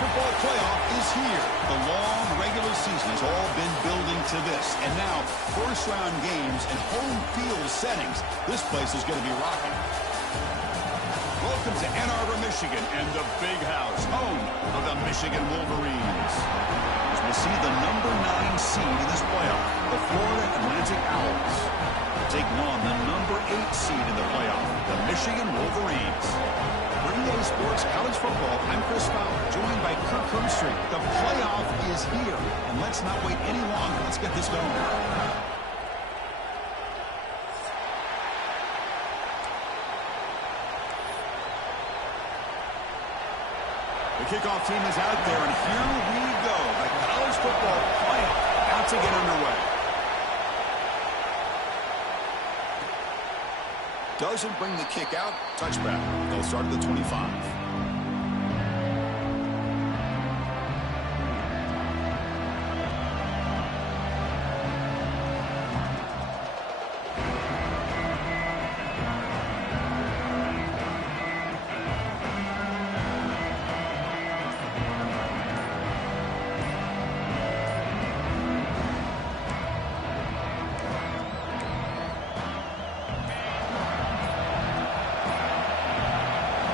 football playoff is here. The long regular season has all been building to this. And now, first-round games and home field settings. This place is going to be rocking. Welcome to Ann Arbor, Michigan, and the Big House, home of the Michigan Wolverines. As we see the number 9 seed in this playoff, the Florida Atlantic Owls, taking on the number 8 seed in the playoff, the Michigan Wolverines. Green Day Sports College Football, I'm Chris Fowler, joined by Kirk Herbstreit. The playoff is here, and let's not wait any longer. Let's get this going. The kickoff team is out there, and here we go. The college football playoff about to get underway. Doesn't bring the kick out. Touchback. They'll start at the 25.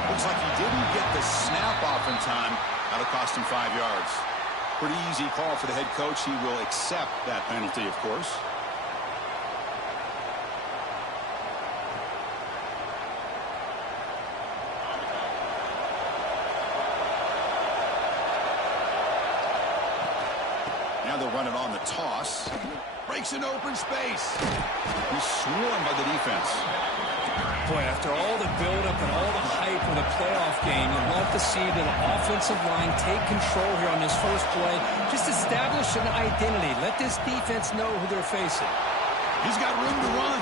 Looks like he didn't get the snap off in time. That'll cost him 5 yards. Pretty easy call for the head coach. He will accept that penalty, of course. Now they'll run it on the toss. Breaks an open space. He's swarmed by the defense. Boy, after all the buildup and all the hype of the playoff game, you'd love to see the offensive line take control here on this first play. Just establish an identity. Let this defense know who they're facing. He's got room to run.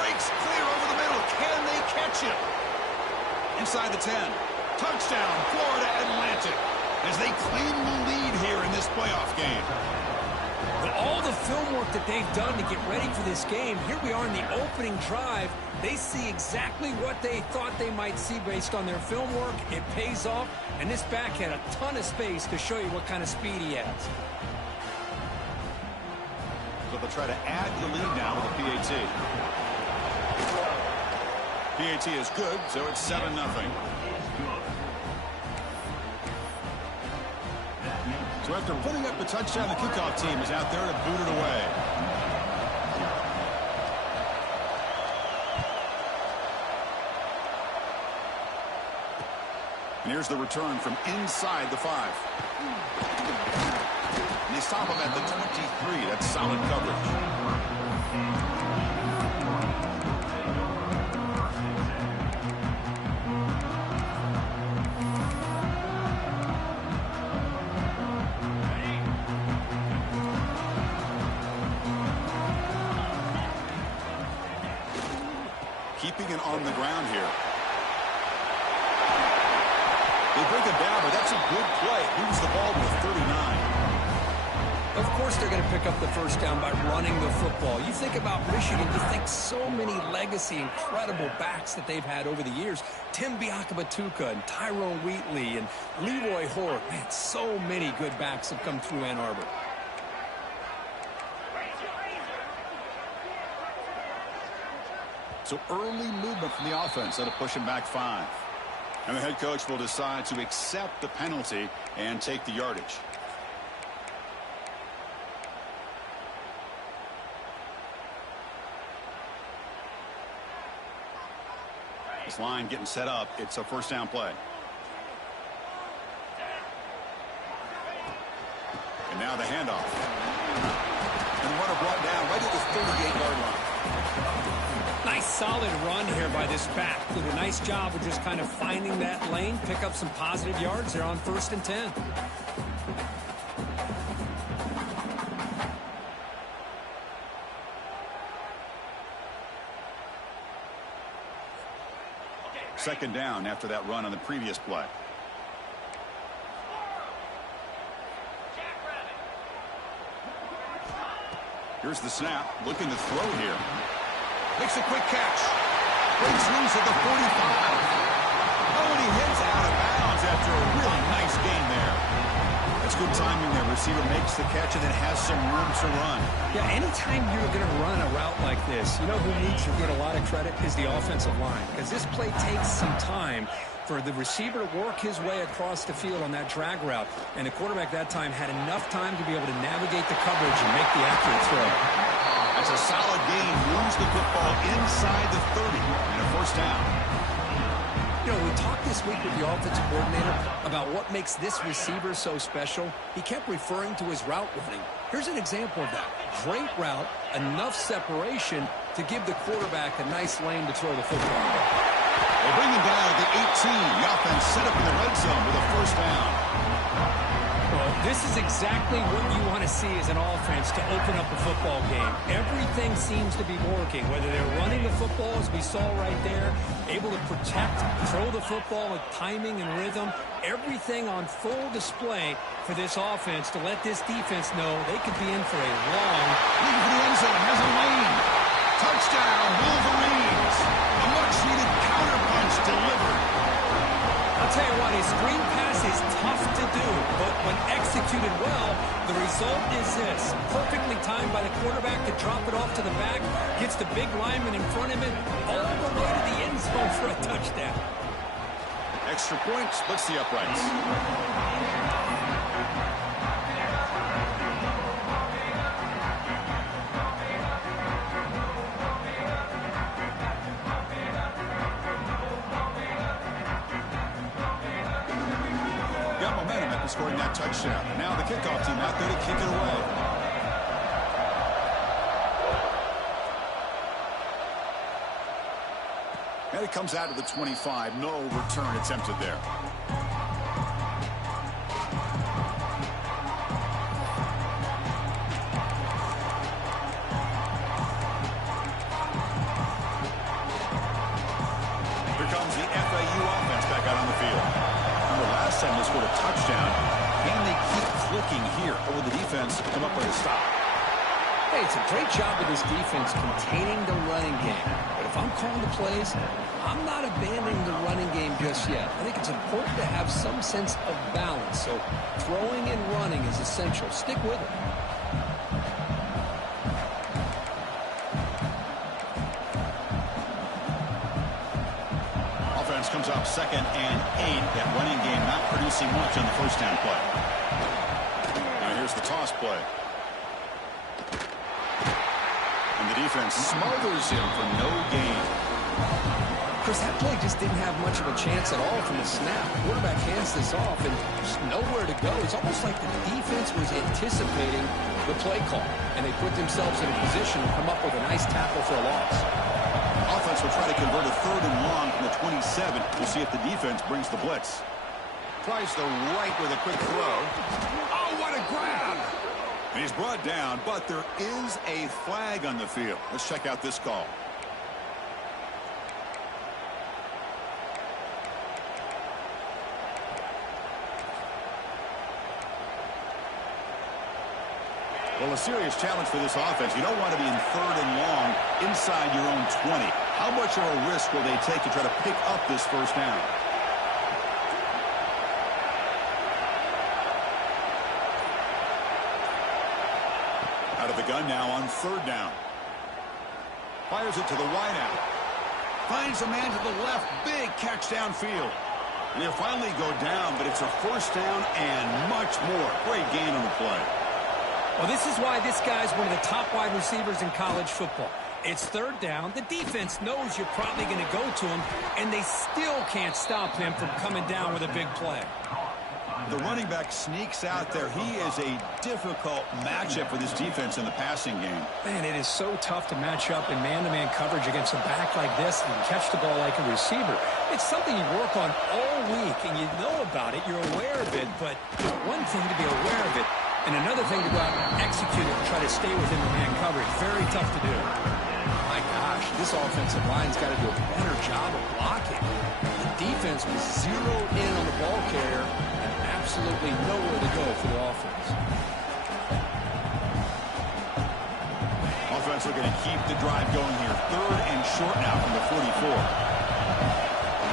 Breaks clear over the middle. Can they catch him? Inside the 10. Touchdown, Florida Atlantic, as they claim the lead here in this playoff game. With all the film work that they've done to get ready for this game, here we are in the opening drive. They see exactly what they thought they might see based on their film work. It pays off, and this back had a ton of space to show you what kind of speed he has. So they'll try to add the lead now with a PAT. PAT is good, so it's 7-0. So after putting up the touchdown, the kickoff team is out there to boot it away. And here's the return from inside the 5. And they stop him at the 23. That's solid coverage. Keeping it on the ground here. They break it down, but that's a good play. Moves the ball to the 39. Of course they're going to pick up the first down by running the football. You think about Michigan, you think so many legacy, incredible backs that they've had over the years. Tim Biakabatuka and Tyrone Wheatley and Leroy Hort. Man, so many good backs have come through Ann Arbor. So early movement from the offense that'll push him back 5. And the head coach will decide to accept the penalty and take the yardage. This line getting set up. It's a first down play. And now the handoff. And runner brought down right at the 38-yard line. Nice solid run here by this back. Did a nice job of just kind of finding that lane, pick up some positive yards there on 1st and 10. Second down after that run on the previous play. Here's the snap, looking to throw here. Makes a quick catch. Breaks loose at the 45. Oh, and he hits out of bounds after a really nice gain there. Good timing there. Receiver makes the catch and then has some room to run. Yeah, anytime you're going to run a route like this, you know who needs to get a lot of credit is the offensive line, because this play takes some time for the receiver to work his way across the field on that drag route, and the quarterback that time had enough time to be able to navigate the coverage and make the accurate throw. That's a solid gain. Moves the football inside the 30 and a first down. You know, we talked this week with the offensive coordinator about what makes this receiver so special. He kept referring to his route running. Here's an example of that. Great route, enough separation to give the quarterback a nice lane to throw the football. They bring him down at the 18. The offense set up in the red zone with a first down. Well, this is exactly what you want to see as an offense to open up a football game. Everything seems to be working, whether they're running the football, as we saw right there, able to protect, throw the football with timing and rhythm. Everything on full display for this offense to let this defense know they could be in for a long... Leading for the end zone, has a lane. Touchdown, Wolverines. A much-needed counterpunch delivered. I'll tell you what, his screen pass is tough to do, but when executed well, the result is this. Perfectly timed by the quarterback to drop it off to the back, gets the big lineman in front of him, all the way to the end zone for a touchdown. Extra point, splits the uprights. Scoring that touchdown. Now the kickoff team out there to kick it away. And it comes out to the 25. No return attempted there. Here comes the FAU offense back out on the field. Last time they scored a touchdown. Can they keep clicking here? Or will the defense come up with a stop? Hey, it's a great job of this defense containing the running game. But if I'm calling the plays, I'm not abandoning the running game just yet. I think it's important to have some sense of balance. So throwing and running is essential. Stick with it. Comes up 2nd and 8. That running game not producing much on the first down play. Now here's the toss play. And the defense smothers him for no gain. Chris, that play just didn't have much of a chance at all from the snap. Quarterback hands this off and just nowhere to go. It's almost like the defense was anticipating the play call, and they put themselves in a position to come up with a nice tackle for a loss. Offense will try to convert a 3rd and long from the 27. We'll see if the defense brings the blitz. Tries the right with a quick throw. Oh, what a grab! And he's brought down, but there is a flag on the field. Let's check out this call. Well, a serious challenge for this offense. You don't want to be in 3rd and long inside your own 20. How much of a risk will they take to try to pick up this first down? Out of the gun now on 3rd down. Fires it to the wideout. Finds a man to the left. Big catch downfield. And he'll finally go down, but it's a first down and much more. Great gain on the play. Well, this is why this guy's one of the top wide receivers in college football. It's 3rd down. The defense knows you're probably going to go to him, and they still can't stop him from coming down with a big play. The running back sneaks out there. He is a difficult matchup for this defense in the passing game. Man, it is so tough to match up in man-to-man coverage against a back like this and catch the ball like a receiver. It's something you work on all week, and you know about it. You're aware of it, but one thing to be aware of it, and another thing to go out and execute it and try to stay within the man coverage. Very tough to do. My gosh, this offensive line's got to do a better job of blocking. The defense was zeroed in on the ball carrier and absolutely nowhere to go for the offense. Offense looking to keep the drive going here. 3rd and short now from the 44.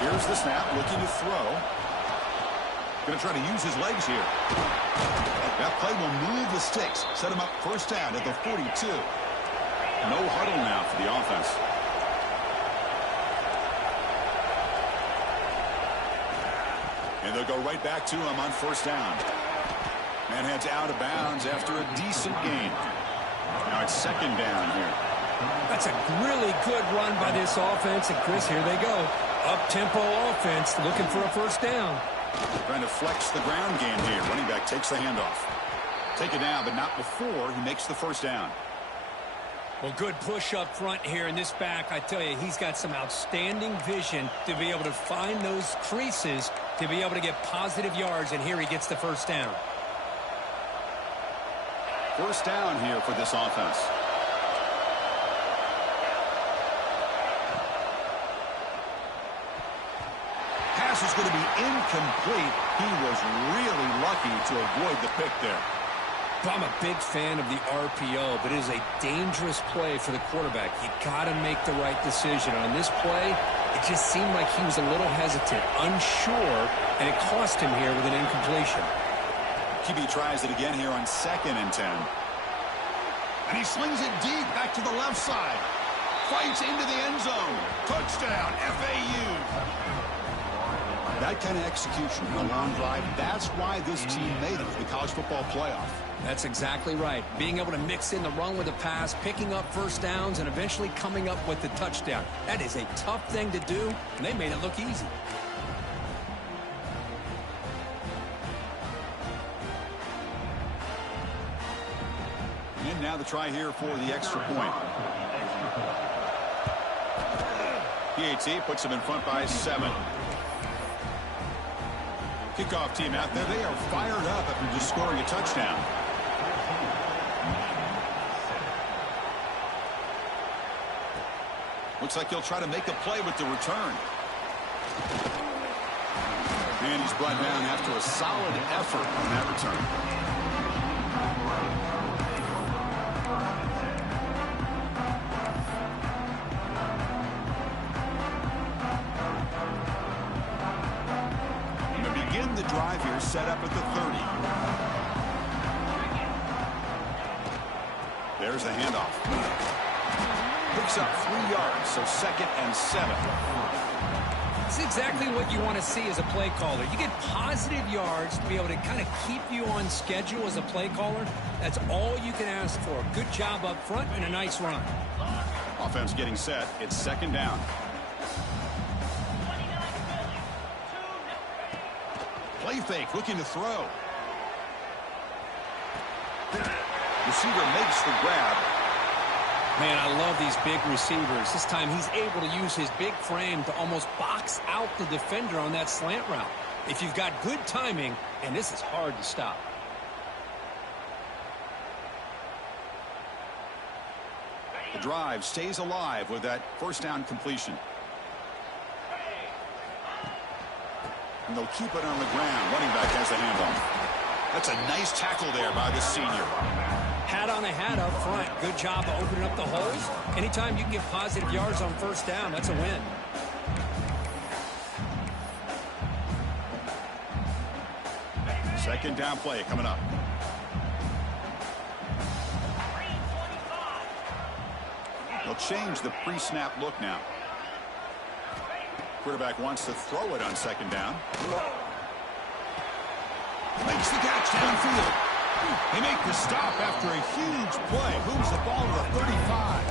Here's the snap, looking to throw. Going to try to use his legs here. That play will move the sticks. Set him up first down at the 42. No huddle now for the offense. And they'll go right back to him on first down. And heads out of bounds after a decent gain. Now it's second down here. That's a really good run by this offense. And, Chris, here they go. Up-tempo offense looking for a first down. Trying to flex the ground game here. Running back takes the handoff. Take it down, but not before he makes the first down. Well, good push up front here in this back. I tell you, he's got some outstanding vision to be able to find those creases to be able to get positive yards, and here he gets the first down. First down here for this offense. Pass is going to be incomplete. He was really lucky to avoid the pick there. I'm a big fan of the RPO, but it is a dangerous play for the quarterback. You got to make the right decision. On this play, it just seemed like he was a little hesitant, unsure, and it cost him here with an incompletion. QB tries it again here on 2nd and 10. And he slings it deep back to the left side. Fights into the end zone. Touchdown, FAU. That kind of execution on a long drive, that's why this team made it to the college football playoff. That's exactly right. Being able to mix in the run with the pass, picking up first downs, and eventually coming up with the touchdown. That is a tough thing to do, and they made it look easy. And now the try here for the extra point. PAT puts them in front by 7. Kickoff team out there. They are fired up after just scoring a touchdown. Looks like he'll try to make a play with the return. And he's brought down after a solid effort on that return. The drive here set up at the 30. There's the handoff. Picks up 3 yards, so 2nd and 7. It's exactly what you want to see as a play caller. You get positive yards to be able to kind of keep you on schedule as a play caller. That's all you can ask for. Good job up front and a nice run. Offense getting set. It's 2nd down. Play fake, looking to throw. Receiver makes the grab. Man, I love these big receivers. This time he's able to use his big frame to almost box out the defender on that slant route. If you've got good timing, and this is hard to stop. The drive stays alive with that first down completion. And they'll keep it on the ground. Running back has the handoff. That's a nice tackle there by the senior. Hat on a hat up front. Good job of opening up the holes. Anytime you can get positive yards on first down, that's a win. Second down play coming up. They'll change the pre-snap look now. Quarterback wants to throw it on 2nd down. Makes the catch downfield. They make the stop after a huge play. Moves the ball to the 35.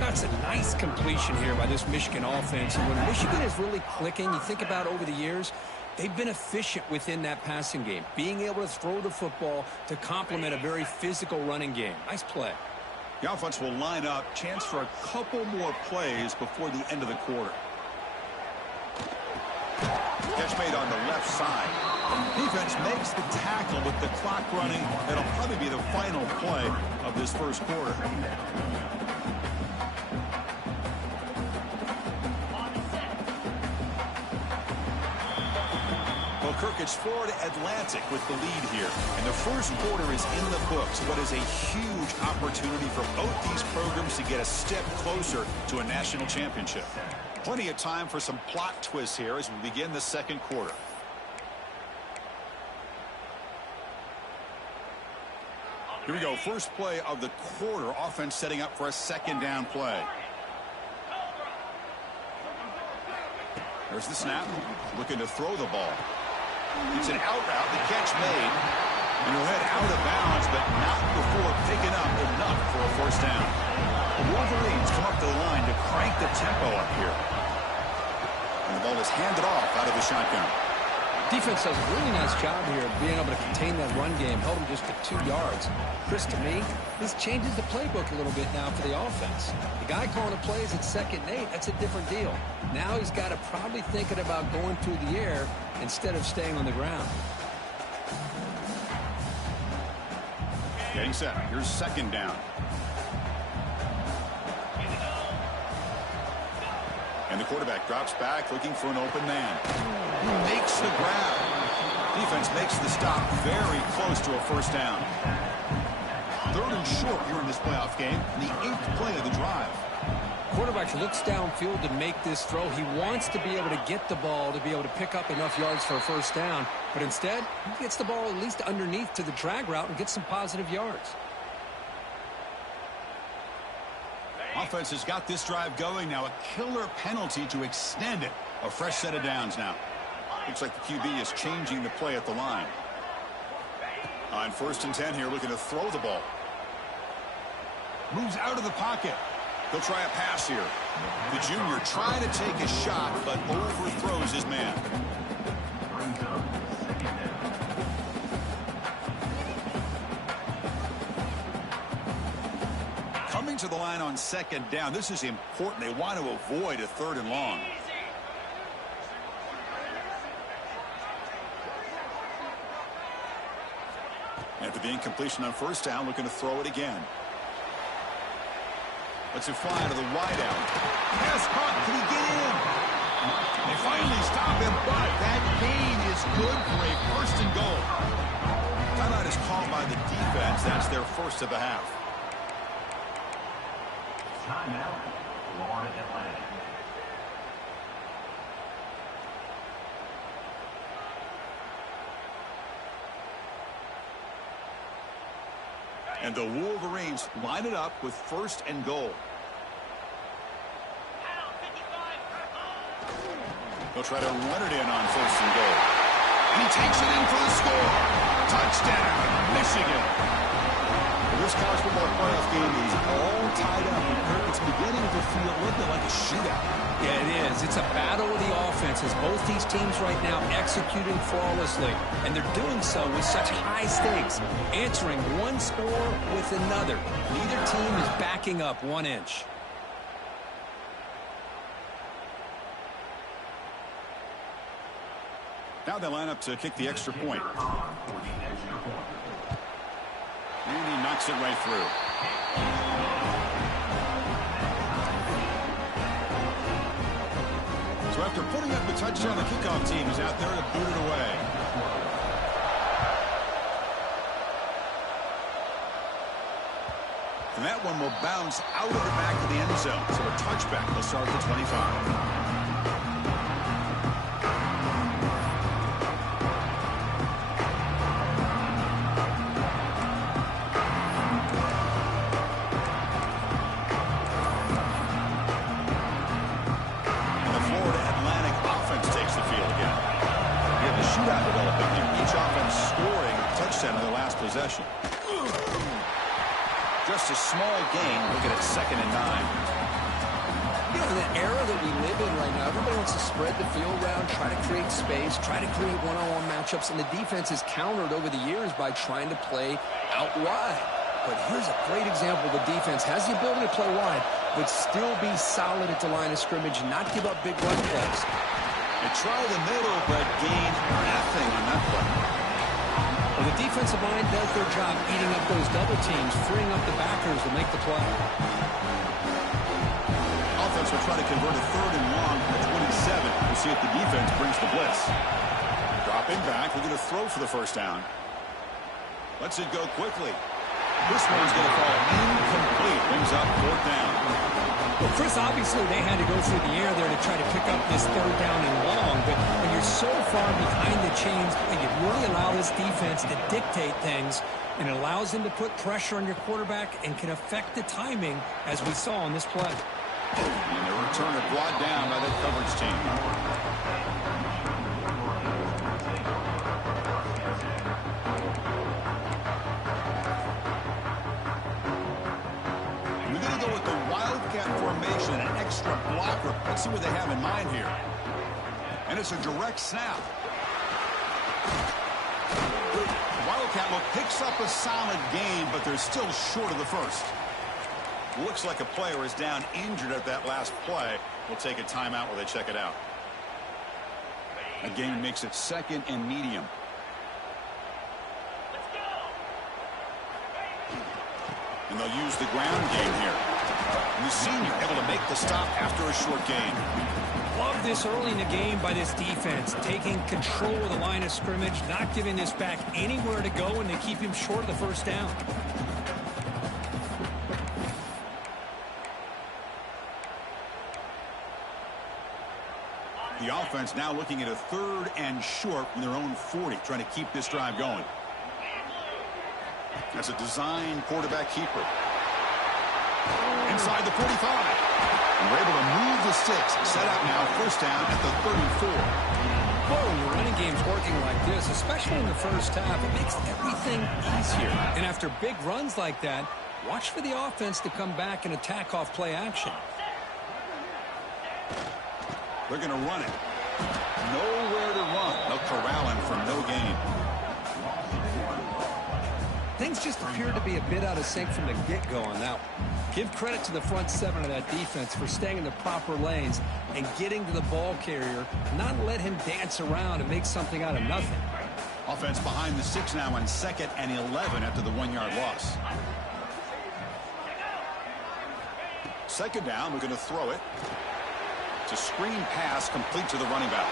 That's a nice completion here by this Michigan offense. And when Michigan is really clicking, you think about over the years, they've been efficient within that passing game. Being able to throw the football to complement a very physical running game. Nice play. The offense will line up. Chance for a couple more plays before the end of the quarter. Catch made on the left side. Defense makes the tackle with the clock running. That'll probably be the final play of this first quarter. Well, Kirk, it's Florida Atlantic with the lead here. And the first quarter is in the books. What is a huge opportunity for both these programs to get a step closer to a national championship. Plenty of time for some plot twists here as we begin the second quarter. Here we go. First play of the quarter. Offense setting up for a second down play. There's the snap. Looking to throw the ball. It's an out route. The catch made. And he'll head out of bounds, but not before picking up enough for a first down. The Wolverines come up to the line to crank the tempo up here. And the ball is handed off out of the shotgun. Defense does a really nice job here of being able to contain that run game. Held him just to 2 yards. Chris, to me, this changes the playbook a little bit now for the offense. The guy calling the plays at 2nd and 8, that's a different deal. Now he's got to probably thinking about going through the air instead of staying on the ground. Getting set. Here's second down. And the quarterback drops back looking for an open man. Makes the grab. Defense makes the stop very close to a first down. 3rd and short here in this playoff game. The 8th play of the drive. Quarterback looks downfield to make this throw. He wants to be able to get the ball to be able to pick up enough yards for a first down. But instead, he gets the ball at least underneath to the drag route and gets some positive yards. Offense has got this drive going now. A killer penalty to extend it. A fresh set of downs now. Looks like the QB is changing the play at the line. On 1st and 10 here, looking to throw the ball. Moves out of the pocket. He'll try a pass here. The junior trying to take a shot, but overthrows his man. Coming to the line on 2nd down. This is important. They want to avoid a 3rd and long. After the incompletion on 1st down, looking to throw it again. Lets it fly to the wideout. Pass caught. Can he get in? They finally stop him, but that gain is good for a 1st and goal. Timeout is called by the defense. That's their first of the half. Timeout, Florida Atlantic. And the Wolverines line it up with 1st and goal. He'll try to run it in on 1st and goal. And he takes it in for the score. Touchdown, Michigan. This college football playoff game is all tied up. It's beginning to feel a little bit like a shootout. Yeah, it is. It's a battle of the offenses. Both these teams right now executing flawlessly. And they're doing so with such high stakes. Answering one score with another. Neither team is backing up 1 inch. Now they line up to kick the extra point. And he knocks it right through. So after putting up the touchdown, the kickoff team is out there to boot it away. And that one will bounce out of the back of the end zone. So a touchback will start at the 25. Possession. Just a small gain. Looking at 2nd and 9. You know, in the era that we live in right now, everybody wants to spread the field around, try to create space, try to create one-on-one matchups, and the defense is countered over the years by trying to play out wide. But here's a great example. The defense has the ability to play wide, but still be solid at the line of scrimmage, not give up big run plays. They try the middle, but gain nothing on that play. Well, the defensive line does their job eating up those double teams, freeing up the backers to make the play. Offense will try to convert a 3rd and long at 27. We'll see if the defense brings the blitz. Dropping back, looking to throw for the first down. Lets it go quickly. This one's going to fall incomplete. Brings up fourth down. Well, Chris, obviously they had to go through the air there to try to pick up this third down and long, but when you're so far behind the chains, you really allow this defense to dictate things, and it allows them to put pressure on your quarterback and can affect the timing, as we saw on this play. And the returner brought down by the coverage team. We're going to go with the Wildcat formation, an extra blocker. Let's see what they have in mind here. And it's a direct snap. Wildcat look picks up a solid gain, but they're still short of the first. Looks like a player is down injured at that last play. We'll take a timeout while they check it out. Again, makes it second and medium. And they'll use the ground game here. And the senior able to make the stop after a short gain. Love this early in the game by this defense, taking control of the line of scrimmage, not giving this back anywhere to go, and they keep him short of the first down. The offense now looking at a third and short from their own 40, trying to keep this drive going. That's a design quarterback keeper. Inside the 45. And we're able to move the sticks. Set up now, first down at the 34. Well, when your running game's working like this, especially in the first half, it makes everything easier. And after big runs like that, watch for the offense to come back and attack off play action. They're going to run it. Nowhere to run. They'll corral him for no gain. Things just appear to be a bit out of sync from the get-go on that one. Give credit to the front seven of that defense for staying in the proper lanes and getting to the ball carrier, not let him dance around and make something out of nothing. Offense behind the 6 now on 2nd and 11 after the 1-yard loss. Second down, we're going to throw it. It's a screen pass complete to the running back.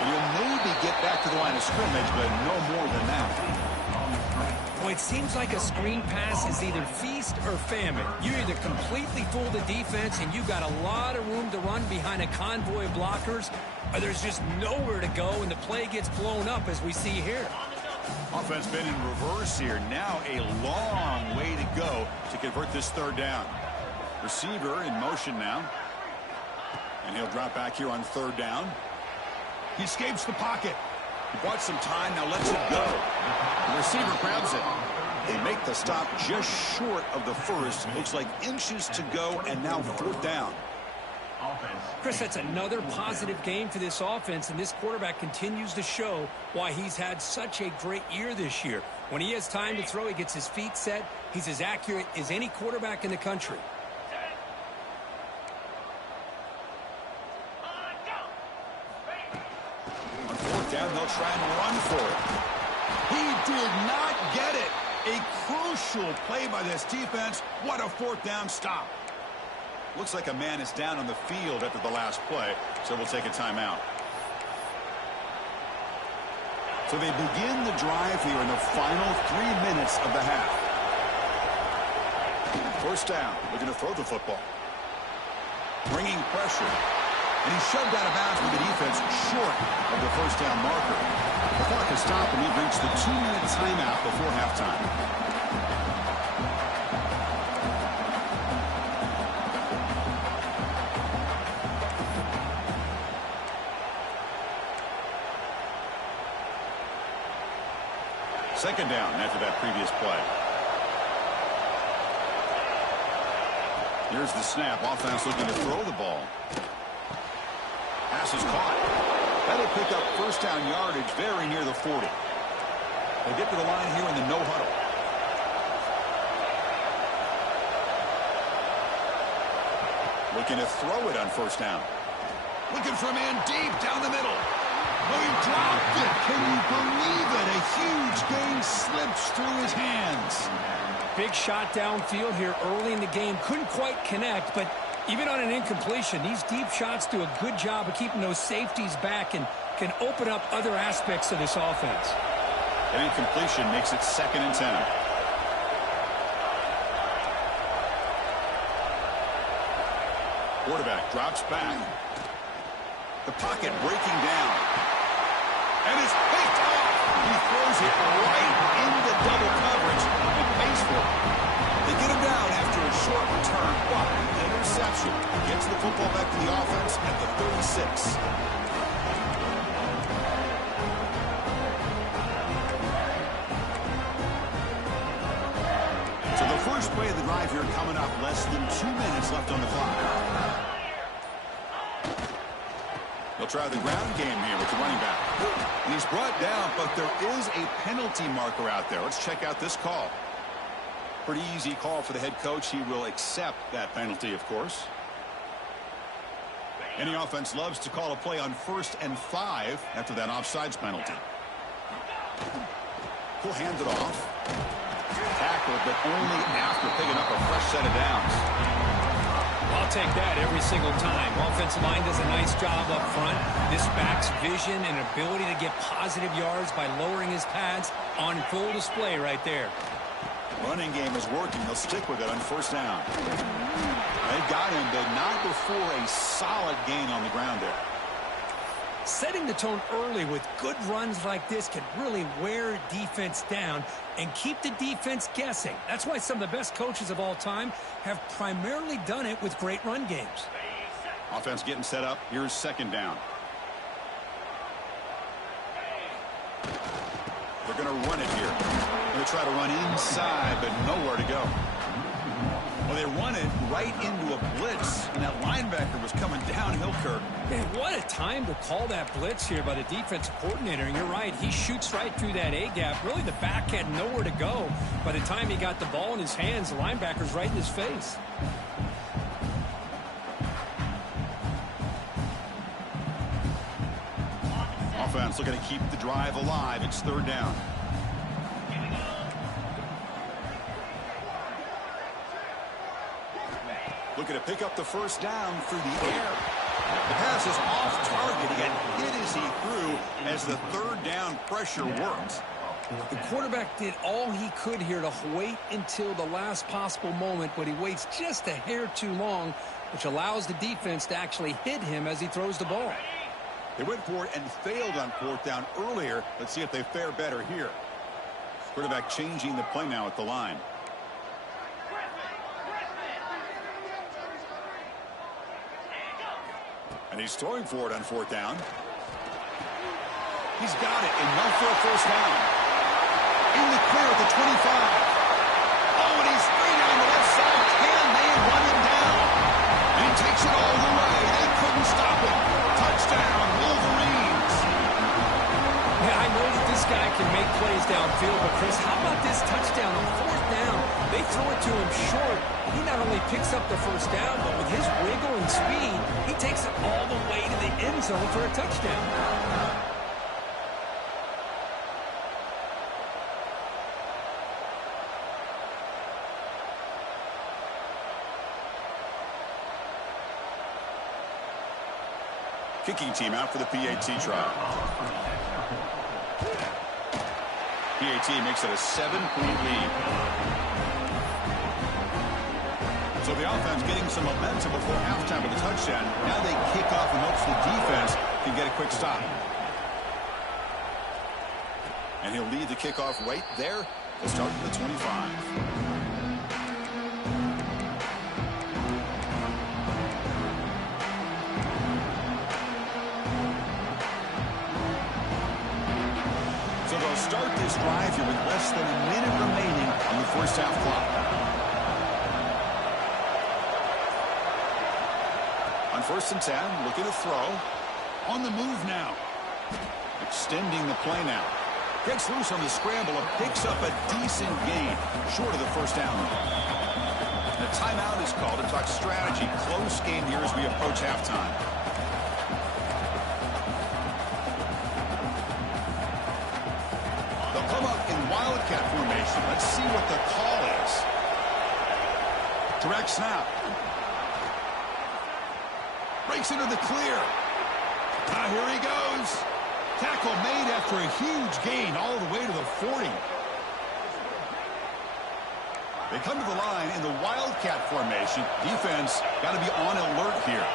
And he'll maybe get back to the line of scrimmage, but no more than that. Well, it seems like a screen pass is either feast or famine. You either completely fool the defense and you got a lot of room to run behind a convoy of blockers, or there's just nowhere to go and the play gets blown up as we see here. Offense been in reverse here. Now a long way to go to convert this third down. Receiver in motion now. And he'll drop back here on third down. He escapes the pocket. He bought some time, now lets it go. The receiver grabs it. They make the stop just short of the first. Looks like inches to go, and now fourth down. Chris, that's another positive game for this offense, and this quarterback continues to show why he's had such a great year this year. When he has time to throw, he gets his feet set. He's as accurate as any quarterback in the country. Down, they'll try and run for it. He did not get it. A crucial play by this defense. What a fourth down stop. Looks like a man is down on the field after the last play, so we'll take a timeout. So they begin the drive here in the final 3 minutes of the half. First down. We're going to throw the football. Bringing pressure. And he's shoved out of bounds with the defense short of the first down marker. The clock has stopped, and we've reached the 2-minute timeout before halftime. Second down after that previous play. Here's the snap. Offense looking to throw the ball. Pass is caught. That'll pick up first down yardage very near the 40. They get to the line here in the no huddle. Looking to throw it on first down. Looking for a man deep down the middle. Oh, he dropped it. Can you believe it? A huge gain slips through his hands. Big shot downfield here early in the game. Couldn't quite connect, but even on an incompletion, these deep shots do a good job of keeping those safeties back and can open up other aspects of this offense. An incompletion makes it 2nd and 10. Quarterback drops back. The pocket breaking down. And it's picked off. He throws it right into double coverage and pays for it. They get him down after a short return, but an interception gets the football back to the offense at the 36. So the first play of the drive here coming up, less than 2 minutes left on the clock. They'll try the ground game here with the running back. And he's brought down, but there is a penalty marker out there. Let's check out this call. Pretty easy call for the head coach. He will accept that penalty, of course. Any offense loves to call a play on 1st and 5 after that offsides penalty. He'll hand it off. Tackled, but only after picking up a fresh set of downs. I'll take that every single time. Offensive line does a nice job up front. This back's vision and ability to get positive yards by lowering his pads on full display right there. Running game is working. They'll stick with it on 1st down. They've got him, but not before a solid gain on the ground there. Setting the tone early with good runs like this can really wear defense down and keep the defense guessing. That's why some of the best coaches of all time have primarily done it with great run games. Offense getting set up. Here's 2nd down. They're going to run it here. They're going to try to run inside, but nowhere to go. Well, they run it right into a blitz, and that linebacker was coming downhill, Kirk. Man, what a time to call that blitz here by the defensive coordinator. And you're right, he shoots right through that A-gap. Really, the back had nowhere to go. By the time he got the ball in his hands, the linebacker's right in his face. Offense looking to keep the drive alive. It's 3rd down. Looking to pick up the 1st down through the air. The pass is off target. He got hit as he threw as the 3rd down pressure worked. The quarterback did all he could here to wait until the last possible moment, but he waits just a hair too long, which allows the defense to actually hit him as he throws the ball. They went for it and failed on 4th down earlier. Let's see if they fare better here. Quarterback changing the play now at the line. And he's throwing for it on 4th down. He's got it, enough for a 1st down. In the clear at the 25. Oh, and he's free down the left side. Can they run him down? And he takes it all the way. They couldn't stop him. Touchdown, Wolverines. Yeah, I know that this guy can make plays downfield, but Chris, how about this touchdown on 4th down? They throw it to him short. He not only picks up the 1st down, but with his wiggle and speed, he takes it all the way to the end zone for a touchdown. Kicking team out for the PAT trial. PAT makes it a 7-point lead. So the offense getting some momentum before halftime with a touchdown. Now they kick off in hopes the defense can get a quick stop. And he'll lead the kickoff right there. They'll start at the 25. So they'll start this drive here with less than a minute remaining on the 1st half clock. On 1st and 10, looking to throw. On the move now. Extending the play now. Gets loose on the scramble and picks up a decent gain. Short of the 1st down. A timeout is called to talk strategy. Close game here as we approach halftime. They'll come up in Wildcat formation. Let's see what the call is. Direct snap. Breaks into the clear. Here he goes. Tackle made after a huge gain all the way to the 40. They come to the line in the Wildcat formation. Defense got to be on alert here.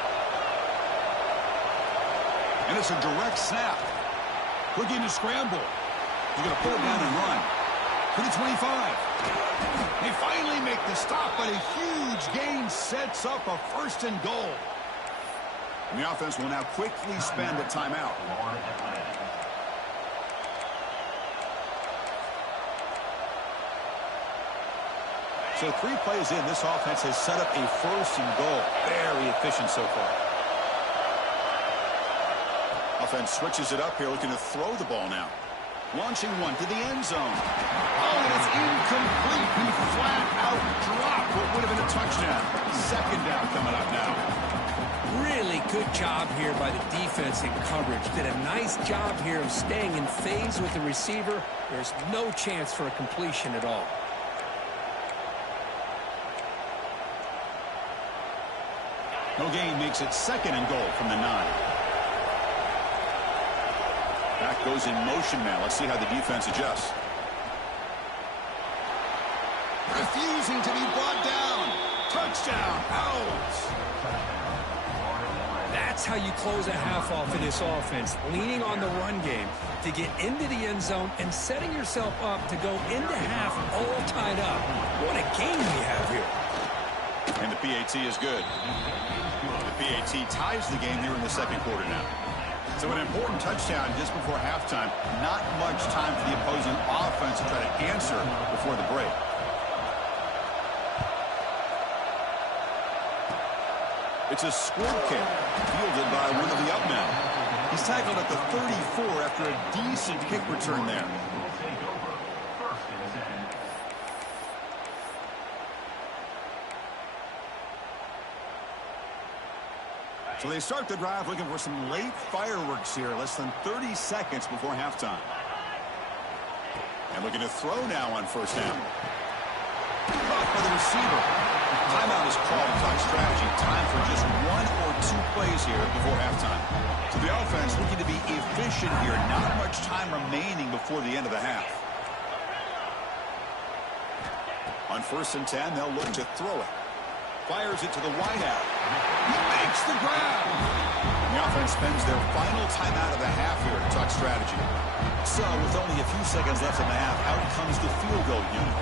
And it's a direct snap. Looking to scramble. He's going to pull it down and run. To the 25. They finally make the stop, but a huge gain sets up a 1st and goal. And the offense will now quickly spend a timeout. So 3 plays in, this offense has set up a 1st and goal. Very efficient so far. Offense switches it up here, looking to throw the ball now. Launching one to the end zone. Oh, and it's incomplete. He flat out dropped what would have been a touchdown. 2nd down coming up now. Really good job here by the defense in coverage. Did a nice job here of staying in phase with the receiver. There's no chance for a completion at all. No gain makes it 2nd and goal from the 9. Back goes in motion now. Let's see how the defense adjusts. Refusing to be brought down. Touchdown. Out. That's how you close a half off of this offense, leaning on the run game to get into the end zone and setting yourself up to go into half all tied up. What a game we have here. And the PAT is good. The PAT ties the game here in the 2nd quarter now. So an important touchdown just before halftime. Not much time for the opposing offense to try to answer before the break. It's a squib kick fielded by one of the up men. He's tackled at the 34 after a decent kick return there. So they start the drive looking for some late fireworks here, less than 30 seconds before halftime. And looking to throw now on 1st down. Caught by the receiver. Timeout is called to talk strategy. Time for just 1 or 2 plays here before halftime. So the offense looking to be efficient here. Not much time remaining before the end of the half. On 1st and 10, they'll look to throw it. Fires it to the wideout. He makes the grab. The offense spends their final timeout of the half here to talk strategy. So with only a few seconds left in the half, out comes the field goal unit.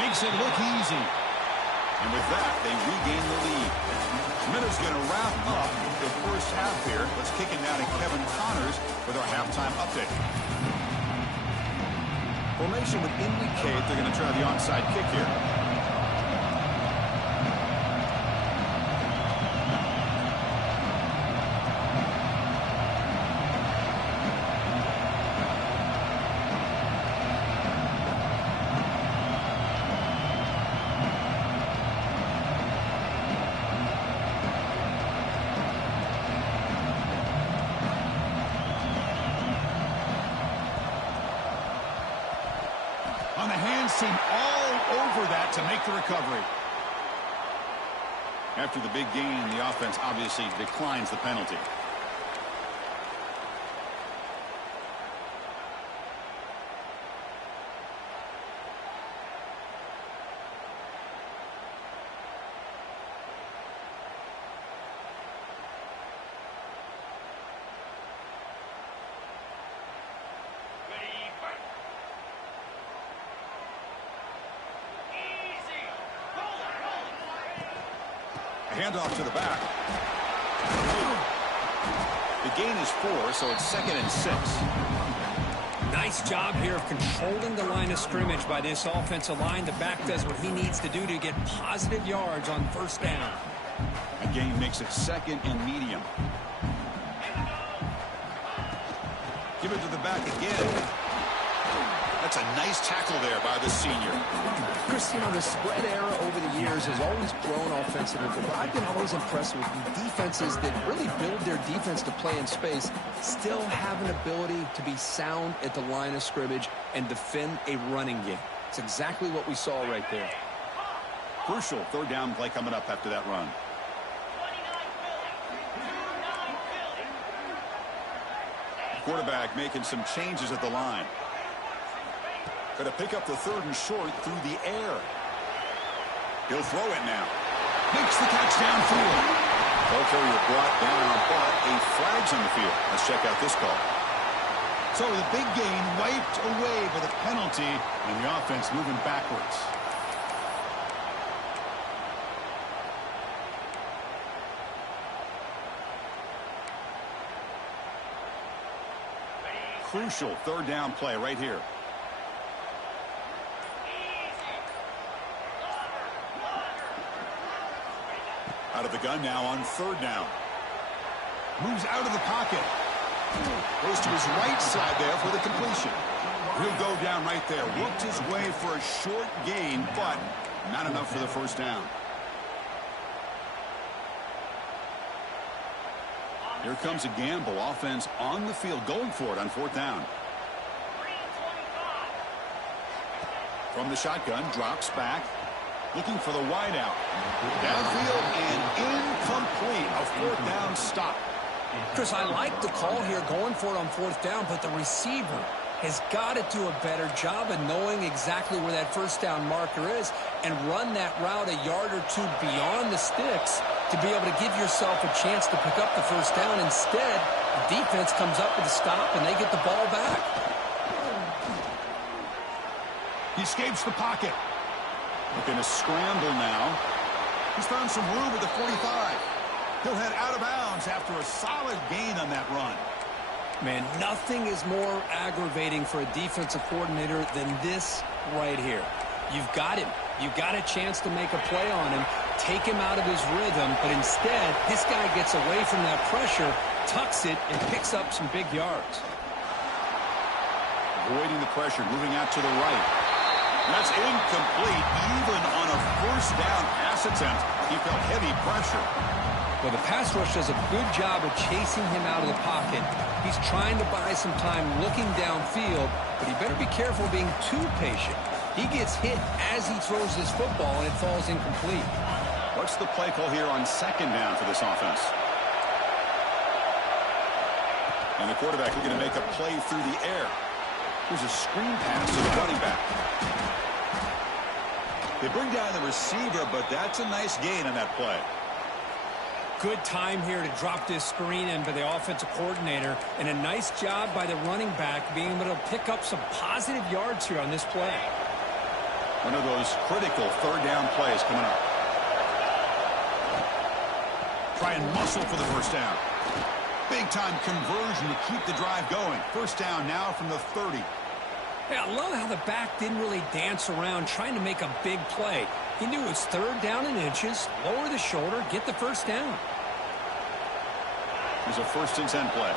Makes it look easy. And with that, they regain the lead. Minutes going to wrap up the 1st half here. Let's kick it now to Kevin Connors with our halftime update. Formation would indicate they're going to try the onside kick here. Seem all over that to make the recovery. After the big gain, the offense obviously declines the penalty. Handoff to the back. The gain is 4, so it's 2nd and 6. Nice job here of controlling the line of scrimmage by this offensive line. The back does what he needs to do to get positive yards on 1st down. The gain makes it 2nd and medium. Give it to the back again. That's a nice tackle there by the senior. Chris, you know, the spread era over the years has always grown offensively, but I've been always impressed with defenses that really build their defense to play in space, still have an ability to be sound at the line of scrimmage and defend a running game. It's exactly what we saw right there. Crucial 3rd down play coming up after that run. quarterback making some changes at the line. Going to pick up the 3rd and short through the air. He'll throw it now. Makes the catch downfield. Ball carrier brought down, but a flag's on the field. Let's check out this call. So the big gain wiped away by the penalty, and the offense moving backwards. Crucial 3rd down play right here. Out of the gun now on 3rd down. Moves out of the pocket. Goes to his right side there for the completion. He'll go down right there. Worked his way for a short gain, but not enough for the 1st down. Here comes a gamble. Offense on the field going for it on 4th down. From the shotgun, drops back. Looking for the wideout. Downfield and incomplete. A 4th down stop. Chris, I like the call here going for it on 4th down, but the receiver has got to do a better job of knowing exactly where that 1st down marker is and run that route a yard or 2 beyond the sticks to be able to give yourself a chance to pick up the 1st down. Instead, the defense comes up with a stop and they get the ball back. He escapes the pocket. Looking to scramble now. He's found some room at the 45. He'll head out of bounds after a solid gain on that run. Man, nothing is more aggravating for a defensive coordinator than this right here. You've got him. You've got a chance to make a play on him, take him out of his rhythm, but instead, this guy gets away from that pressure, tucks it, and picks up some big yards. Avoiding the pressure, moving out to the right. That's incomplete. Even on a 1st down pass attempt, he felt heavy pressure. Well, the pass rush does a good job of chasing him out of the pocket. He's trying to buy some time looking downfield, but he better be careful being too patient. He gets hit as he throws this football, and it falls incomplete. What's the play call here on 2nd down for this offense? And the quarterback looking to make a play through the air. Here's a screen pass to the running back. They bring down the receiver, but that's a nice gain on that play. Good time here to drop this screen in by the offensive coordinator, and a nice job by the running back being able to pick up some positive yards here on this play. One of those critical 3rd down plays coming up. Try and muscle for the 1st down. Big-time conversion to keep the drive going. 1st down now from the 30. Yeah, I love how the back didn't really dance around trying to make a big play. He knew it was 3rd down in inches, lower the shoulder, get the 1st down. Here's a 1st and 10 play.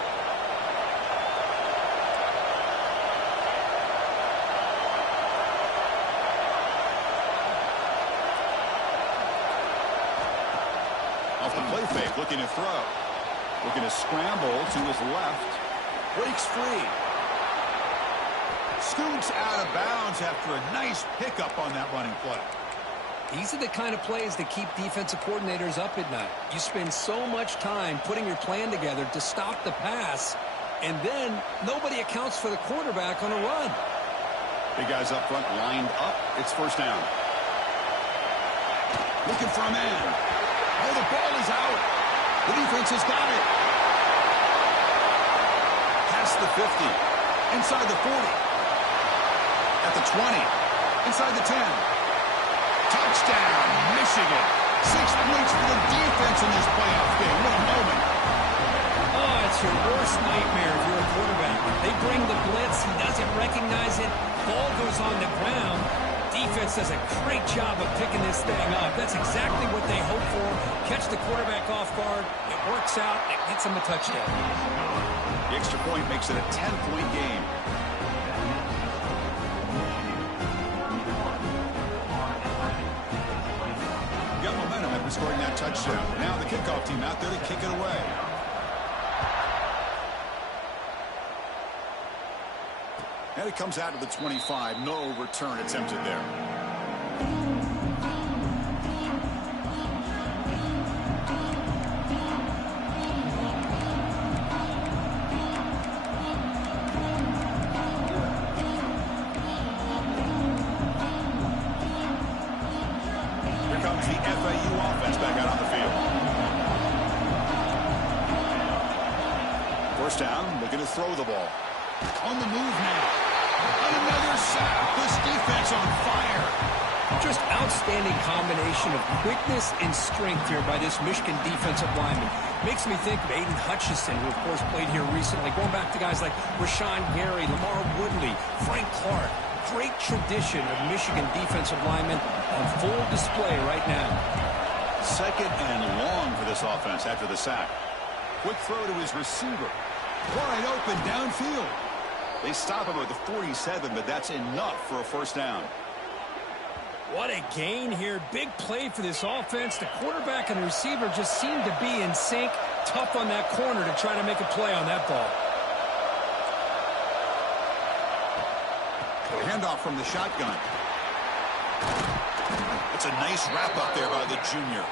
Off the play fake, looking to throw. Looking to scramble to his left. Breaks free. Scoots out of bounds after a nice pickup on that running play. These are the kind of plays that keep defensive coordinators up at night. You spend so much time putting your plan together to stop the pass, and then nobody accounts for the quarterback on a run. Big guys up front lined up. It's 1st down. Looking for a man. Oh, the ball is out. The defense has got it. Past the 50. Inside the 40. At the 20. Inside the 10. Touchdown, Michigan. 6 points for the defense in this playoff game. What a moment. Oh, it's your worst nightmare if you're a quarterback. They bring the blitz. He doesn't recognize it. Ball goes on the ground. Defense does a great job of picking this thing up. That's exactly what they hope for. Catch the quarterback off guard. It works out. It gets him a touchdown. The extra point makes it a 10-point game. Got momentum after scoring that touchdown. Now the kickoff team out there to kick it away. And it comes out to the 25. No return attempted there. First down, looking to throw the ball. On the move now. Another sack. This defense on fire. Just outstanding combination of quickness and strength here by this Michigan defensive lineman. Makes me think of Aiden Hutchinson, who, of course, played here recently. Going back to guys like Rashawn Gary, Lamar Woodley, Frank Clark. Great tradition of Michigan defensive linemen on full display right now. Second and long for this offense after the sack. Quick throw to his receiver. Wide open downfield. They stop him at the 47, but that's enough for a first down. What a gain here. Big play for this offense. The quarterback and the receiver just seem to be in sync. Tough on that corner to try to make a play on that ball. Handoff from the shotgun. It's a nice wrap up there by the junior.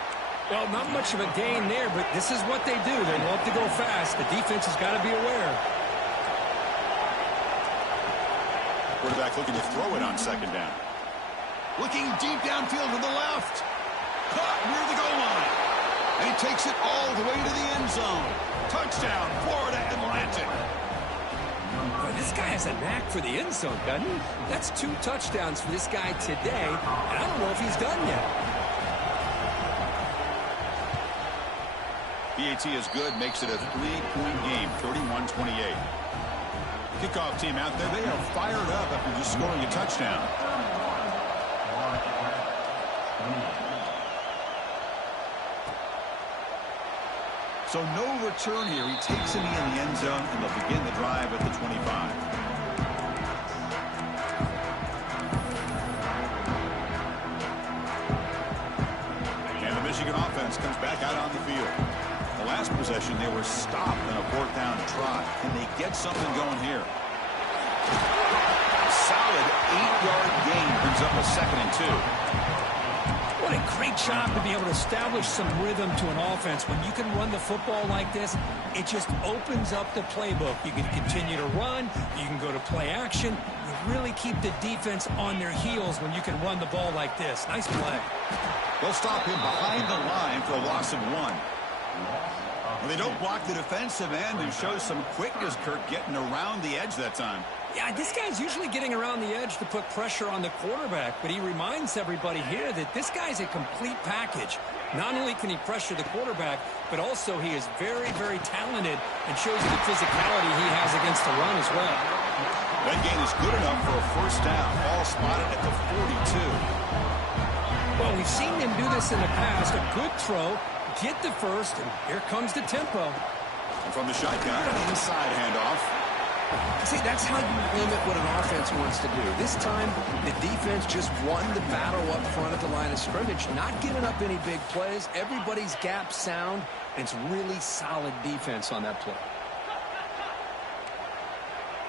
Well, not much of a gain there, but this is what they do. They love to go fast. The defense has got to be aware. Quarterback looking to throw it on second down. Looking deep downfield to the left. Caught near the goal line. And he takes it all the way to the end zone. Touchdown, Florida Atlantic. Well, this guy has a knack for the end zone, doesn't he? That's 2 touchdowns for this guy today, and I don't know if he's done yet. PAT is good, makes it a 3-point game, 31-28. Kickoff team out there, they are fired up after just scoring a touchdown. So no return here. He takes it in the end zone, and they'll begin the drive at the 25. And the Michigan offense comes back out on the field. The last possession, they were stopped on a 4th down try. Can they get something going here? A solid 8-yard gain brings up a 2nd and 2. What a great job to be able to establish some rhythm to an offense. When you can run the football like this, it just opens up the playbook. You can continue to run. You can go to play action. You really keep the defense on their heels when you can run the ball like this. Nice play. They'll stop him behind the line for a loss of 1. Well, they don't block the defensive end and show some quickness, Kirk, getting around the edge that time. Yeah, this guy's usually getting around the edge to put pressure on the quarterback, but he reminds everybody here that this guy's a complete package. Not only can he pressure the quarterback, but also he is very, very talented and shows you the physicality he has against the run as well. That gain is good enough for a first down. Ball spotted at the 42. Well, we've seen him do this in the past. A good throw, get the first, and here comes the tempo. And from the shotgun, an inside handoff. See, that's how you limit what an offense wants to do. This time, the defense just won the battle up front at the line of scrimmage, not giving up any big plays. Everybody's gap sound, and it's really solid defense on that play.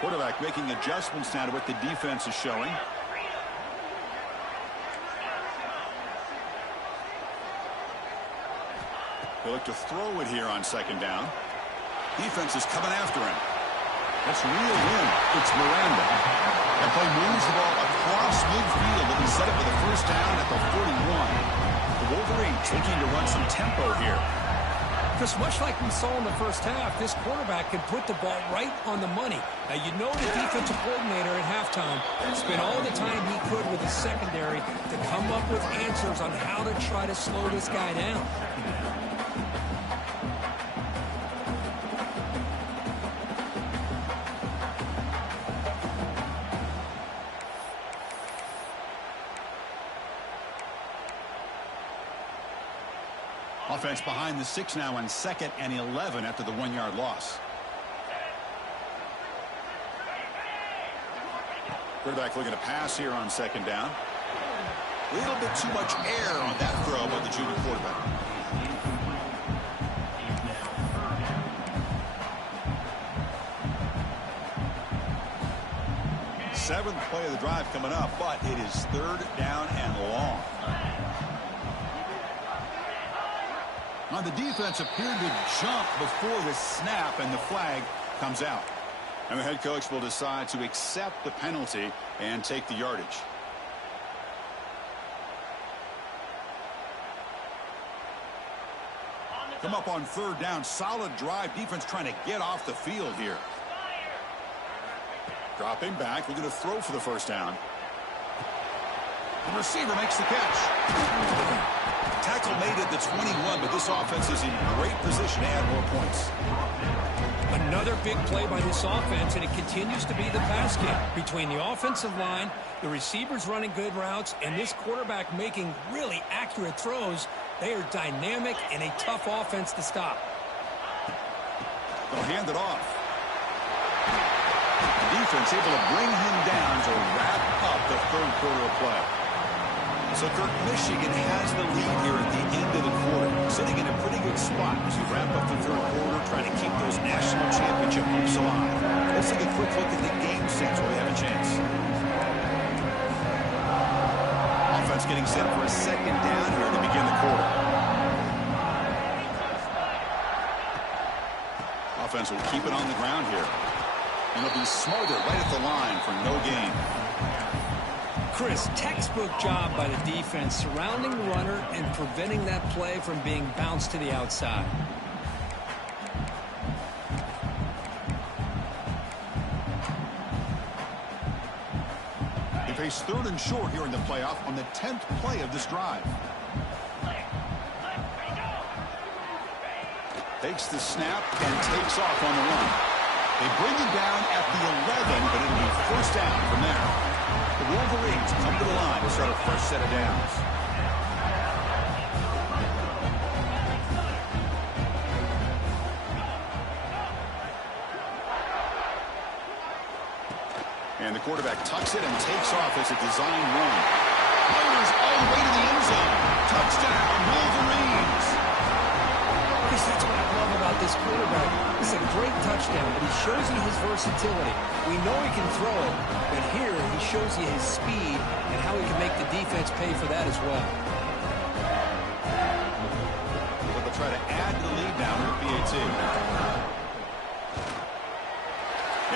Quarterback making adjustments now to what the defense is showing. They look to throw it here on second down. Defense is coming after him. That's real in. It's Miranda. That play moves the ball across midfield, but he set it for the first down at the 41. The Wolverines looking to run some tempo here. Just much like we saw in the first half, this quarterback can put the ball right on the money. Now, you know the defensive coordinator at halftime spent all the time he could with his secondary to come up with answers on how to try to slow this guy down. Offense behind the 6 now on 2nd and 11 after the 1-yard loss. Quarterback looking to pass here on second down. A little bit too much air on that throw by the junior quarterback. Seventh play of the drive coming up, but it is 3rd down and long. Now the defense appeared to jump before the snap, and the flag comes out. And the head coach will decide to accept the penalty and take the yardage. Come up on third down. Solid drive. Defense trying to get off the field here. Dropping back. We're going to throw for the first down. The receiver makes the catch. Tackle made at the 21, but this offense is in great position to add more points. Another big play by this offense, and it continues to be the pass game. Between the offensive line, the receivers running good routes, and this quarterback making really accurate throws, they are dynamic and a tough offense to stop. They'll hand it off. The defense able to bring him down to wrap up the third quarter of play. So, Kirk, Michigan has the lead here at the end of the quarter, sitting in a pretty good spot as we wrap up the third quarter, trying to keep those national championship hopes alive. Let's take a quick look at the game stats where we have a chance. Offense getting set for a second down here to begin the quarter. Offense will keep it on the ground here. And they'll be smothered right at the line for no gain. Chris, textbook job by the defense surrounding the runner and preventing that play from being bounced to the outside. They face third and short here in the playoff on the 10th play of this drive. Takes the snap and takes off on the run. They bring him down at the 11, but it'll be first down from there. The Wolverines come to the line to start a fresh set of downs. And the quarterback tucks it and takes off as a design run. Motors all the way to the end zone. Touchdown, Wolverines! Chris, that's what I love about this quarterback. It's a great touchdown, but he shows you his versatility. We know he can throw it, but here he shows you his speed and how he can make the defense pay for that as well. So they'll try to add to the lead now with PAT.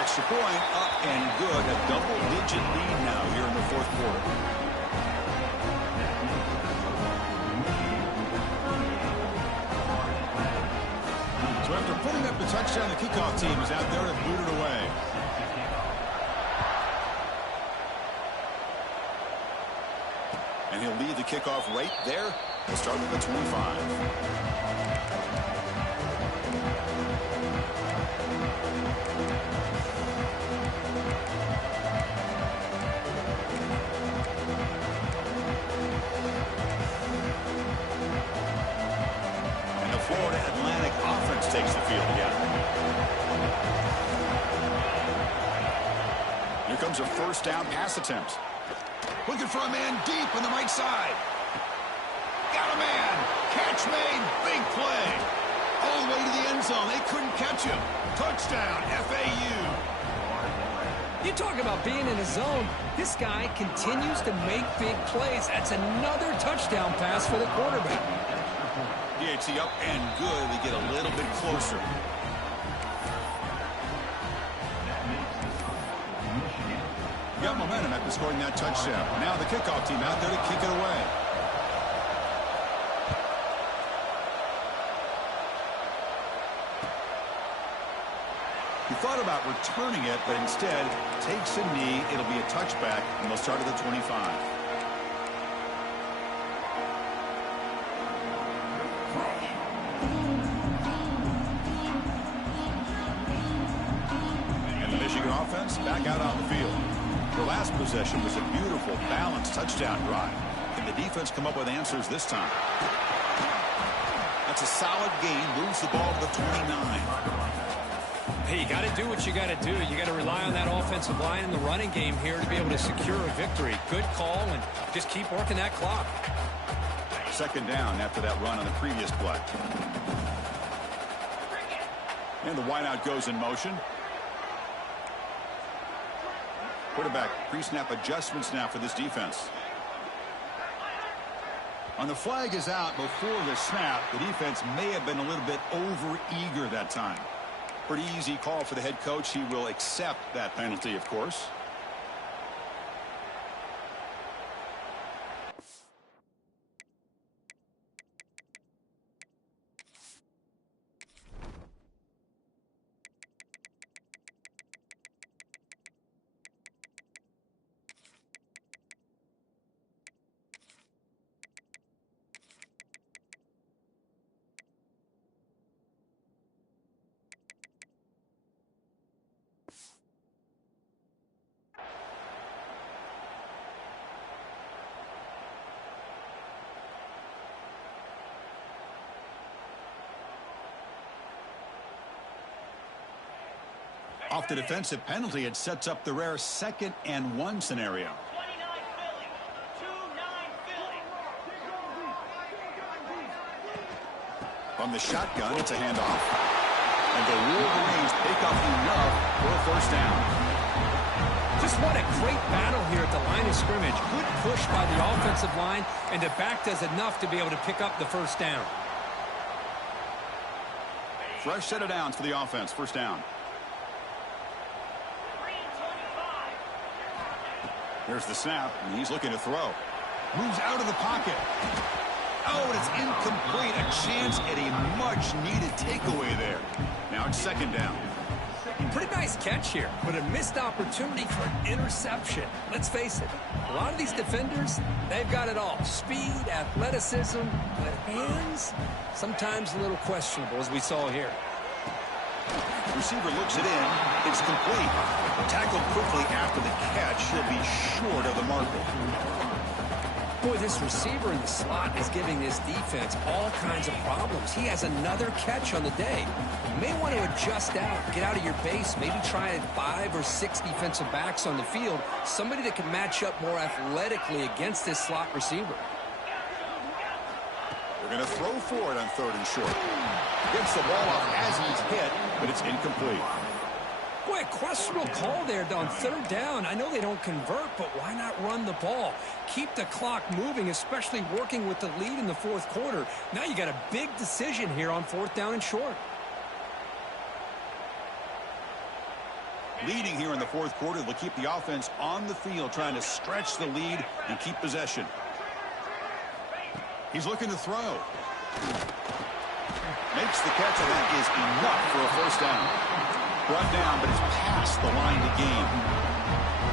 Extra point up and good. A double-digit lead now here in the fourth quarter. So after putting up the touchdown, the kickoff team is out there to boot it away. And he'll lead the kickoff right there. We'll start with the 25. Florida Atlantic offense takes the field again. Here comes a first down pass attempt. Looking for a man deep on the right side. Got a man. Catch made. Big play. All the way to the end zone. They couldn't catch him. Touchdown, FAU. You talk about being in a zone. This guy continues to make big plays. That's another touchdown pass for the quarterback. DHC up and good. They get a little bit closer. Got momentum after scoring that touchdown. Now the kickoff team out there to kick it away. He thought about returning it, but instead takes a knee. It'll be a touchback, and they'll start at the 25. Offense back out on the field. The last possession was a beautiful, balanced touchdown drive. Can the defense come up with answers this time? That's a solid gain. Moves the ball to the 29. Hey, you got to do what you got to do. You got to rely on that offensive line in the running game here to be able to secure a victory. Good call, and just keep working that clock. Second down after that run on the previous play. And the wideout goes in motion. Quarterback pre-snap adjustments now for this defense. On the flag is out before the snap. The defense may have been a little bit over-eager that time. Pretty easy call for the head coach. He will accept that penalty, of course. Off the defensive penalty, it sets up the rare 2nd and 1 scenario. From the shotgun, it's a handoff. And the Wolverines pick up enough for a first down. Just what a great battle here at the line of scrimmage. Good push by the offensive line, and the back does enough to be able to pick up the first down. Fresh set of downs for the offense. First down. There's the snap, and he's looking to throw. Moves out of the pocket. Oh, and it's incomplete. A chance at a much-needed takeaway there. Now it's 2nd down. Pretty nice catch here, but a missed opportunity for an interception. Let's face it, a lot of these defenders, they've got it all. Speed, athleticism, but hands, sometimes a little questionable, as we saw here. Receiver looks it in. It's complete. Tackled quickly after the catch. He'll be short of the marker. Boy, this receiver in the slot is giving this defense all kinds of problems. He has another catch on the day. You may want to adjust out, get out of your base, maybe try 5 or 6 defensive backs on the field, somebody that can match up more athletically against this slot receiver. They're going to throw for it on 3rd and short. Gets the ball off as he's hit, but it's incomplete. Boy, a questionable call there on 3rd down. I know they don't convert, but why not run the ball? Keep the clock moving, especially working with the lead in the 4th quarter. Now you got a big decision here on 4th down and short. Leading here in the 4th quarter, they'll keep the offense on the field, trying to stretch the lead and keep possession. He's looking to throw. Makes the catch, and that is enough for a first down. Brought down, but it's past the line to gain.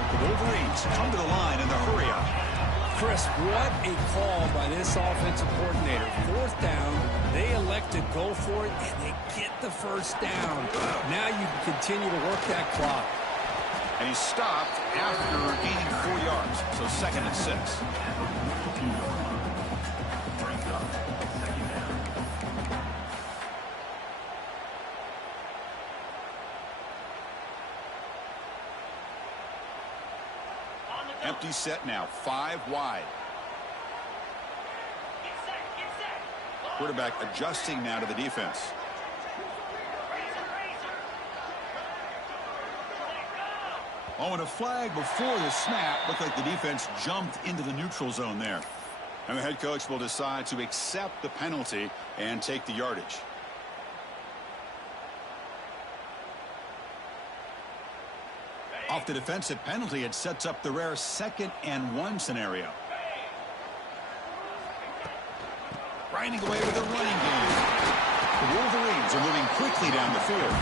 The Wolverines come to the line in the hurry-up. Chris, what a call by this offensive coordinator. 4th down, they elect to go for it, and they get the first down. Now you can continue to work that clock. And he's stopped after gaining 4 yards, so 2nd and 6. Empty set now, 5 wide. Quarterback adjusting now to the defense. Oh, and a flag before the snap. Looked like the defense jumped into the neutral zone there. And the head coach will decide to accept the penalty and take the yardage. Off the defensive penalty, it sets up the rare 2nd and 1 scenario. Grinding away with a running game. The Wolverines are moving quickly down the field.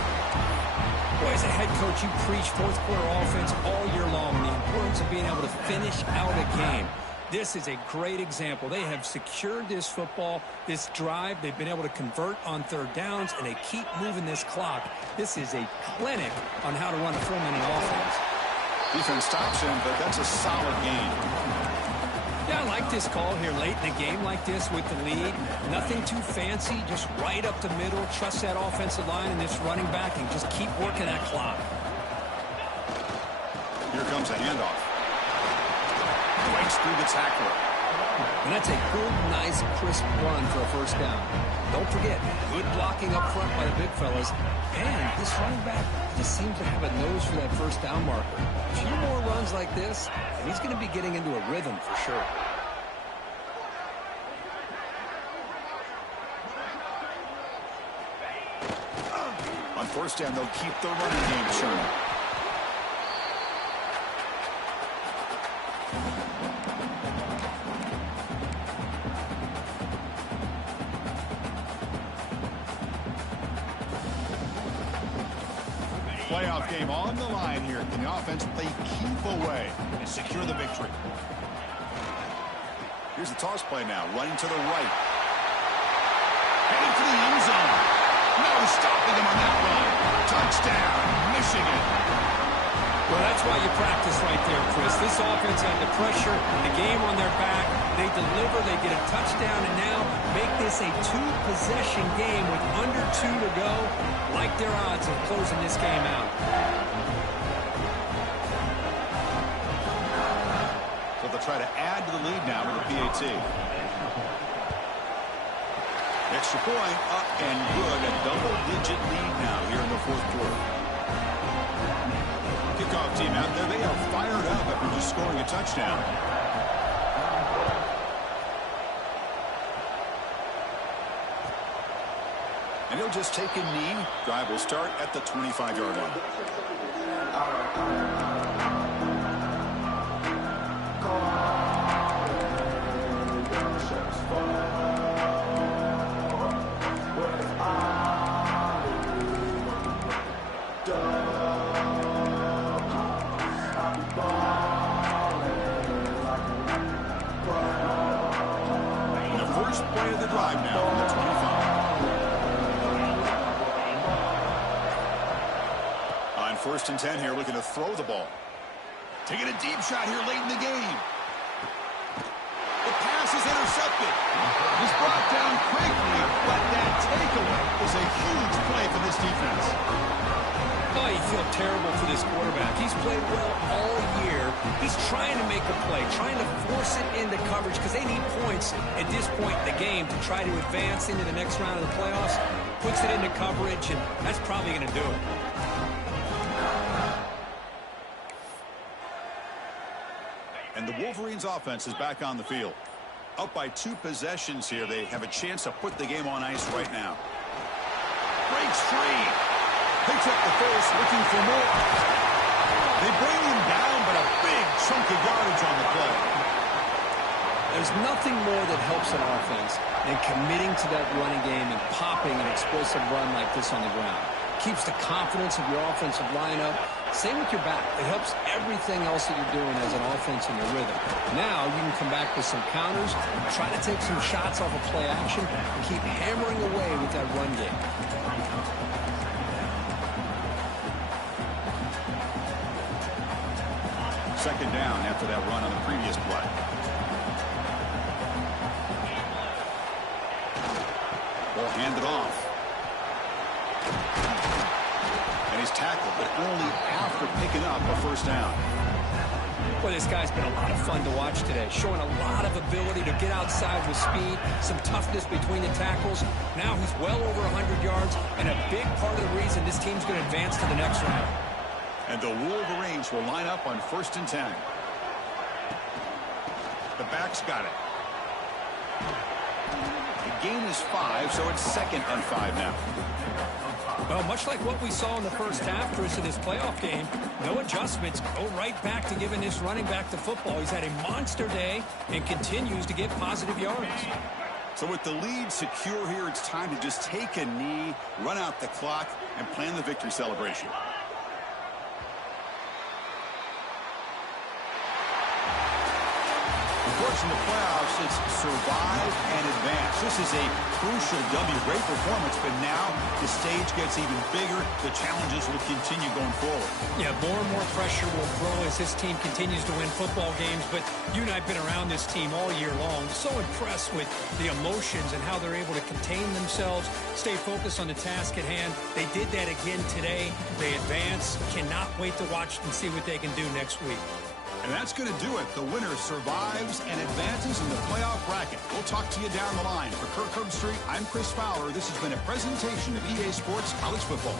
Boy, as a head coach, you preach 4th quarter offense all year long, and the importance of being able to finish out a game. This is a great example. They have secured this football, this drive. They've been able to convert on 3rd downs, and they keep moving this clock. This is a clinic on how to run a full-minute offense. Defense stops him, but that's a solid gain. Yeah, I like this call here late in a game like this with the lead. Nothing too fancy, just right up the middle. Trust that offensive line and this running back and just keep working that clock. Here comes a handoff. Breaks through the tackler. And that's a good, nice, crisp run for a first down. Don't forget, good blocking up front by the big fellas. And this running back just seems to have a nose for that first down marker. A few more runs like this, and he's going to be getting into a rhythm for sure. On first down, they'll keep the running game churning. Playoff game on the line here. Can the offense play keep away and secure the victory? Here's the toss play now. Running to the right. Heading to the end zone. No stopping him on that run. Touchdown, Michigan. Well, that's why you practice right there, Chris. This offense had the pressure, the game on their back. They deliver, they get a touchdown, and now make this a two-possession game with under 2 to go. Like their odds of closing this game out. So they'll try to add to the lead now with a PAT. Extra point, up and good. A double-digit lead now here in the fourth quarter. Kickoff team out there. They are fired up after just scoring a touchdown. And he'll just take a knee. Drive will start at the 25-yard line. And the first play of the drive now on the 25. First and 10 here, looking to throw the ball. Taking a deep shot here late in the game. The pass is intercepted. He's brought down quickly, but that takeaway is a huge play for this defense. Oh, you feel terrible for this quarterback. He's played well all year. He's trying to make a play, trying to force it into coverage because they need points at this point in the game to try to advance into the next round of the playoffs. Puts it into coverage, and that's probably going to do it. And the Wolverines offense is back on the field. Up by 2 possessions here. They have a chance to put the game on ice right now. Breaks free. Picks up the first, looking for more. They bring him down, but a big chunk of yardage on the play. There's nothing more that helps an offense than committing to that running game and popping an explosive run like this on the ground. Keeps the confidence of your offensive lineup. Same with your back. It helps everything else that you're doing as an offense in your rhythm. Now you can come back with some counters, try to take some shots off of play action, and keep hammering away with that run game. Second down after that run on the previous play. Ball handed off. And he's tackled, but only after picking up a first down. Well, this guy's been a lot of fun to watch today, showing a lot of ability to get outside with speed, some toughness between the tackles. Now he's well over 100 yards, and a big part of the reason this team's going to advance to the next round. And the Wolverines will line up on first and 10. The back's got it. The gain is 5, so it's second and 5 now. Well, much like what we saw in the first half, Chris, of this playoff game, no adjustments. Go right back to giving this running back the football. He's had a monster day and continues to get positive yards. So with the lead secure here, it's time to just take a knee, run out the clock, and plan the victory celebration. Of course, in the playoffs, it's survive and advance. This is a crucial W. Great performance, but now the stage gets even bigger. The challenges will continue going forward. Yeah, more and more pressure will grow as this team continues to win football games, but you and I have been around this team all year long. So impressed with the emotions and how they're able to contain themselves, stay focused on the task at hand. They did that again today. They advance. Cannot wait to watch and see what they can do next week. And that's going to do it. The winner survives and advances in the playoff bracket. We'll talk to you down the line. For Kirk Herbstreit, I'm Chris Fowler. This has been a presentation of EA Sports College Football.